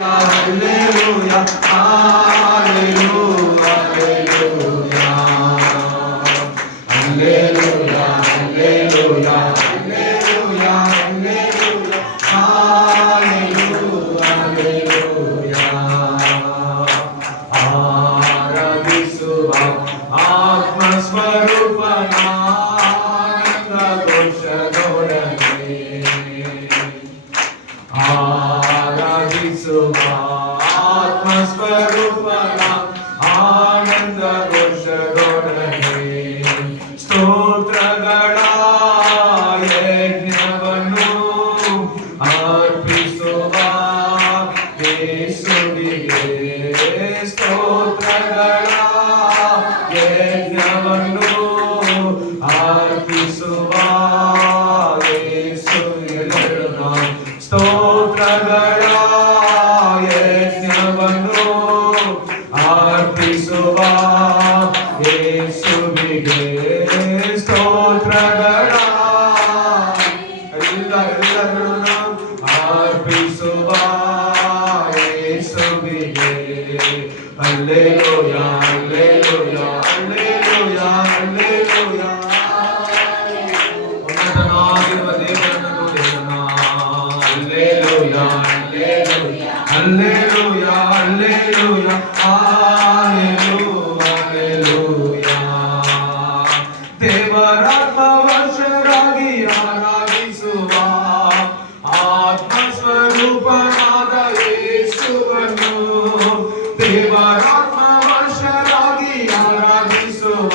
Hallelujah, hallelujah, hallelujah, hallelujah, hallelujah, hallelujah, hallelujah, hallelujah. Aradhisuva Atmasvarupana Ghoshadorane Aradhisuva Atmasvarupana Ananda Ghoshadorane ಸ್ತೋತ್ರಗಳ ಯಜ್ಞವನ್ನು ಅರ್ಪಿಸುವ ಯೇಸುವಿಗೆ ಸ್ತೋತ್ರಗಳ ಯಜ್ಞವನ್ನು ಅರ್ಪಿಸುವ ಯೇಸುವಿಗೆ ಸ್ತೋತ್ರಗಳ ಯಜ್ಞವನ್ನು ಅರ್ಪಿಸುವ ಯೇಸುವಿಗೆ ಸ್ತೋತ್ರಗಳ ಎಲ್ಲರೂ ಅರ್ಪಿಸುವ ಯೇಸುವಿಗೆ ಹಲ್ಲೆಲೂಯಾ ಹಲ್ಲೆಲೂಯಾ ಹಲ್ಲೆಲೂಯಾ ಹಲ್ಲೆಲೂಯಾ ಉನ್ನತನಾಗಿರುವ ದೇವರನ್ನು ನೋಡಿದನ ಹಲ್ಲೆಲೂಯಾ ಹಲ್ಲೆಲೂಯಾ ಹಲ್ಲೆಲೂಯಾ ಹಲ್ಲೆಲೂಯಾ ಹಲ್ಲೆಲೂಯಾ ದೇವರಾತ್ಮವಶರಾಗಿ ಆರಾಧಿಸುವ ಆತ್ಮಸ್ವರೂಪನಾದ ಯೇಸುವನ್ನು ದೇವರಾತ್ಮವಶರಾಗಿ ಆರಾಧಿಸುವ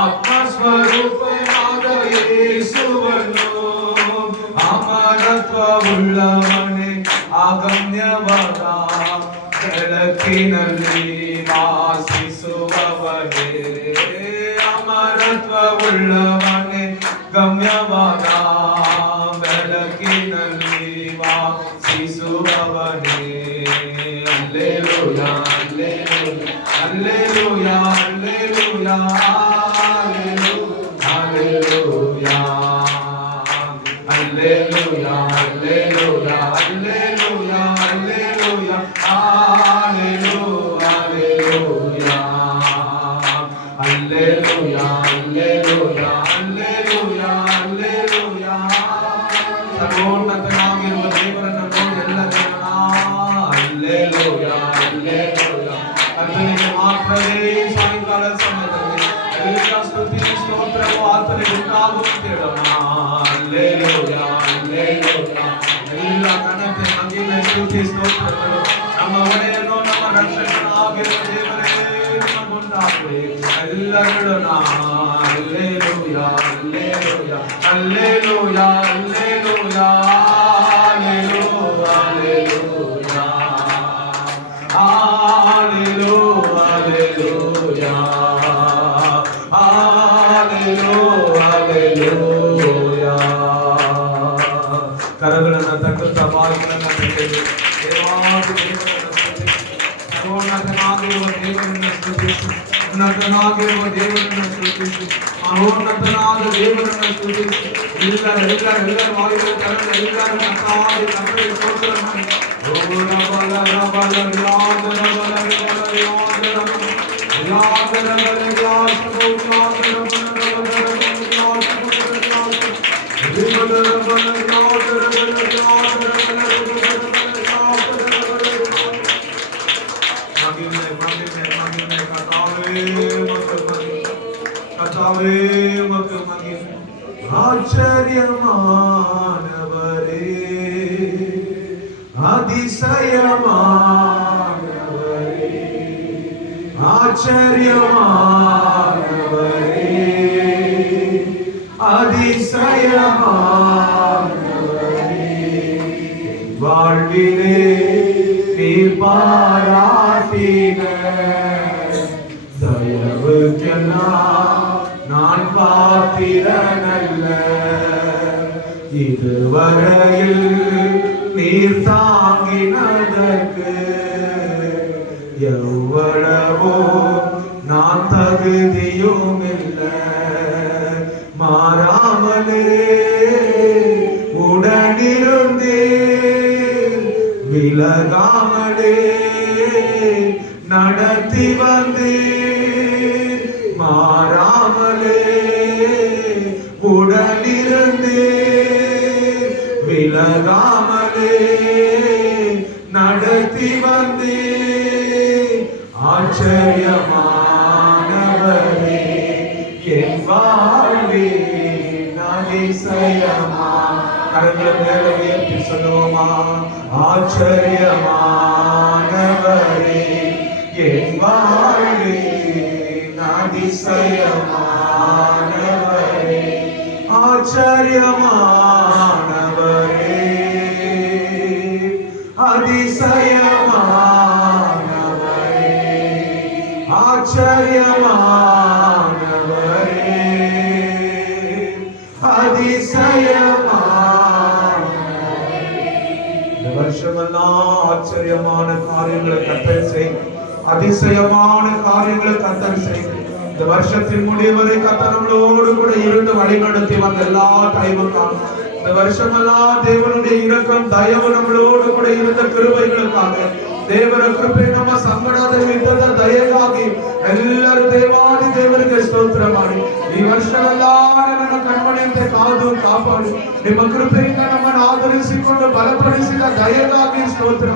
ಆತ್ಮಸ್ವರೂಪನಾದ ಯೇಸುವನ್ನು ಅಮರತ್ವವುಳ್ಳವನೇ ಆಗಮ್ಯವಾದ ಬೆಳಕಿನಲ್ಲಿ ವಾಸಿಸುವವನೇ ಅಮರತ್ವವುಳ್ಳವನೇ ಗಮ್ಯವಾದ ಬೆಳಕಿನಲ್ಲಿ ವಾಸಿಸುವವನೇ ಹಲ್ಲೆಲೂಯಾ ಹಲ್ಲೆಲೂಯಾ ಹಲ್ಲೆಲೂಯಾ ಹಲ್ಲೆಲೂಯಾ ಹಲ್ಲೆಲೂಯಾ ಹಲ್ಲೆಲೂಯಾ ಹಲ್ಲೆಲೂಯಾ ಹಲ್ಲೆಲೂಯಾ ಹಲ್ಲೆಲೂಯಾ ಹಲ್ಲೆಲೂಯಾ ಹಲ್ಲೆಲೂಯಾ ಹಲ್ಲೆಲೂಯಾ ಹಲ್ಲೆಲೂಯಾ ಸರ್ವೋನ್ನತನಾಗಿರುವ ದೇವರನ್ನು ನೋಡಿ ಎಲ್ಲ ದೇವರ ಹಲ್ಲೆಲೂಯಾ ಹಲ್ಲೆಲೂಯಾ ಆತನಿಗೆ ಮಾತ್ರವೇ ಸಾಯಂಕಾಲ ಸಮಯದಲ್ಲಿ ಎಲ್ಲ ಸ್ತುತಿ ಸ್ತೋತ್ರವು ಆತನಿಗೆ ಉಂಟಾಗುವಂತೆ ಹೇಳೋಣ ಹಲ್ಲೆಲೂಯಾ ಹಲ್ಲೆಲೂಯಾ ಎಲ್ಲ ಘನತೆ ಮಹಿಮೆ ಸ್ತುತಿ ಸ್ತೋತ್ರಗಳು ನಮ್ಮ ಒಡೆಯನು ನಮ್ಮ ರಕ್ಷಕನಾಗಿರುವ ದೇವರೇ ನಿಮಗುಂಟಾಗಲಿ ಎಲ್ಲರೂ ಹಲ್ಲೆಲೂಯಾ ಹಲ್ಲೆಲೂಯಾ ಹಲ್ಲೆಲೂಯಾ ಹಲ್ಲೆಲೂಯಾ ಹಲ್ಲೆಲೂಯಾ ಹಲ್ಲೆಲೂಯಾ ಕರಗಳನ್ನು ತಗ್ಗುತ್ತಾ ಬಾಯಿಗಳನ್ನು ತೆಗೆದು ದೇವಾದಿ ದೇವರನ್ನು ಸ್ತುತಿಸಿ ಸರ್ವೋನ್ನತನಾಗಿರುವ ದೇವರನ್ನು ಸ್ತುತಿಸಿ ಉನ್ನತನಾಗಿರುವ ದೇವರನ್ನು ಸ್ತುತಿಸಿ ಮಹೋನ್ನತನಾದ ದೇವರನ್ನು ಸ್ತುತಿಸಿ ಎಲ್ಲರೂ ಬಾಯಿಗಳು ಕರಗಳು ಎಲ್ಲರೂ ಮತ್ತಾಗಿ ಕರ್ತನಿಗೆ ಸ್ತೋತ್ರ ಮಾಡಿ ಆಶ್ಚರ್ಯಮಾನವರೇ அதிசயமானவரே ஆச்சரியமானவரே அதிசயமானவரே வாழ்விலே நீர் பாராட்டின தயவுக்கெல்லாம் நான் பாத்திரனல்ல இதுவரையில் நீர் தாங்கினதற்கு எவ்வளவோ நான் தகுதியும் இல்லை மாறாமலே உடனிருந்தே விலகாமலே நடத்தி வந்தே மாறாமலே உடனிருந்தே விலகாமலே நடத்தி வந்தே ஆச்சரியமானவரே என் வாழ்வே அதிசயமா. கரங்களை மேலே உயர்த்தி சொல்லுவோமா? ஆச்சரியமானவரே என் வாழ்வே அதிசயமானவரே ஆச்சரியமானவரே அதிசயமானவரே ஆச்சரியமானவரே அதிசயமானவரே. இந்த வருஷமெல்லாம் ஆச்சரியமான காரியங்களை கர்த்தர் செய்து, அதிசயமான காரியங்களை கர்த்தர் செய்து, இந்த வருஷத்தின் முடிவரை கர்த்தர் நம்மளோடு கூட இருந்து வழிநடத்தி வந்த எல்லா டைமுக்காக, இந்த வருஷமெல்லாம் தேவனுடைய இரக்கம் தயவு நம்மளோடு கூட இருந்த கிருபைகளுக்காக, ದೇವರ ಕೃಪೆ ನಮ್ಮ ಸಂಗಡದಲ್ಲಿದ್ದ ದಯೆಗಾಗಿ ಎಲ್ಲರೂ ದೇವಾದಿ ದೇವರಿಗೆ ಸ್ತೋತ್ರ ಮಾಡಿ. ಈ ವರ್ಷವೆಲ್ಲ ನನ್ನ ಕಣ್ಮಣಿಯಂತೆ ಕಾದು ಕಾಪಾಡಿ ನಿಮ್ಮ ಕೃಪೆಯಿಂದ ನಮ್ಮನ್ನು ಆಧರಿಸಿಕೊಂಡು ಬಲಪಡಿಸಿದ ದಯೆಗಾಗಿ ಸ್ತೋತ್ರ.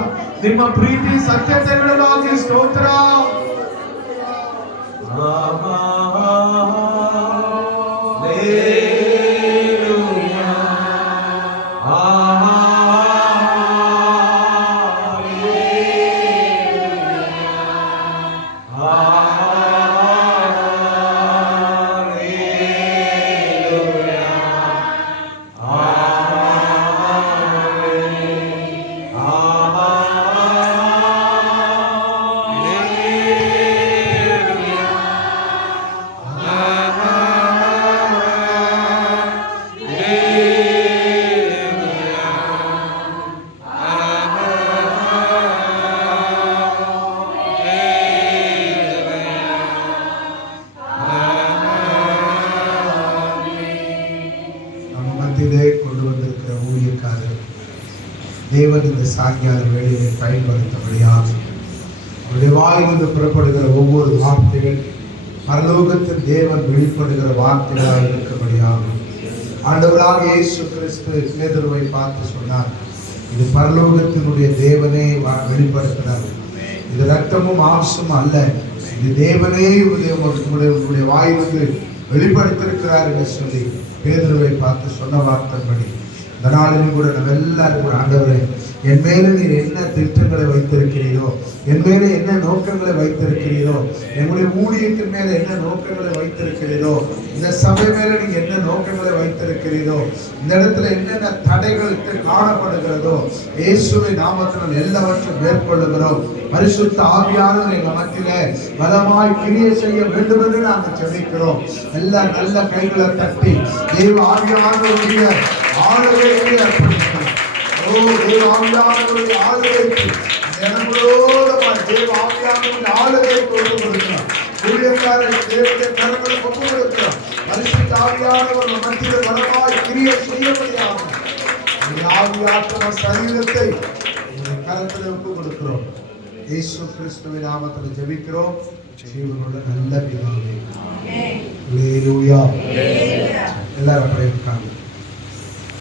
ನಿಮ್ಮ ಪ್ರೀತಿ ಸತ್ಯತೆಗಳಿಗಾಗಿ ಸ್ತೋತ್ರ. கொண்டு வந்திருக்கிற ஊழியக்காரர் தேவன் இந்த சாயங்கால வேளையை பயன்படுத்தபடியாக அவருடைய வாயிலிருந்து புறப்படுகிற ஒவ்வொரு வார்த்தைகள் பரலோகத்தில் தேவன் வெளிப்படுகிற வார்த்தைகளாக இருக்கபடியாக ஆண்டவராக இயேசு கிறிஸ்து பேதுருவை பார்த்து சொன்னார், இது பரலோகத்தினுடைய தேவனே வெளிப்படுத்துகிறார், இது ரத்தமும் மாம்சமும் அல்ல, இது தேவனே உங்களுடைய வாயிலிருந்து வெளிப்படுத்திருக்கிறார் என்று சொல்லி பேதுருவை பார்த்து சொன்ன வார்த்தைப்படி இந்த நாளிலும் கூட நம்ம எல்லாரும் கூட ஆண்டவரே, என் மேல நீர் என்ன திட்டங்களை வைத்திருக்கிறீரோ, என் மேல என்ன நோக்கங்களை வைத்திருக்கிறீரோ, என்னுடைய ஊழியத்தின் மேல என்ன நோக்கங்களை வைத்திருக்கிறீரோ, இந்த சபை மேல நீங்க என்ன நோக்கங்களை வைத்திருக்கிறீரோ, இந்த இடத்துல என்னென்ன தடைகளுக்கு காணப்படுகிறதோ இயேசுவின் நாமத்தில் எல்லாவற்றையும் மேற்கொள்ளுகிறோம். பரிசுத்த ஆவியானவர் எங்கள் மத்தியிலே பலமாய் கிரியை செய்ய வேண்டும் என்று நாங்கள் ஜெபிக்கிறோம். எல்லா நல்ல கைகளை தட்டி தேவ ஆவியானவருடைய ஆளுகைக்கு அர்ப்பணிக்கிறோம். ஓ தேவ ஆவியானவருடைய ஆளுகைக்கு ஜனங்களோடு தேவ ஆவியானவருடைய ஆளுகை கொண்டு கொடுக்கிறோம். ஊழியக்காரர் தேவனுடைய கரங்களை கொண்டு கொடுக்கிறோம். பரிசுத்த ஆவியானவர் மத்தியில் பலமாய் கிரியை செய்யபடியாக ஆவியாத்ம சரீரத்தை கரத்தில் ஒப்பு கொடுக்கிறோம். இயேசு கிறிஸ்துவின் நாமத்தில் ஜெபிக்கிறோம். ஜீவனுள்ள நல்ல பிதாவே. அல்லேலூயா. எல்லாரும் அப்படியே இருக்காங்க.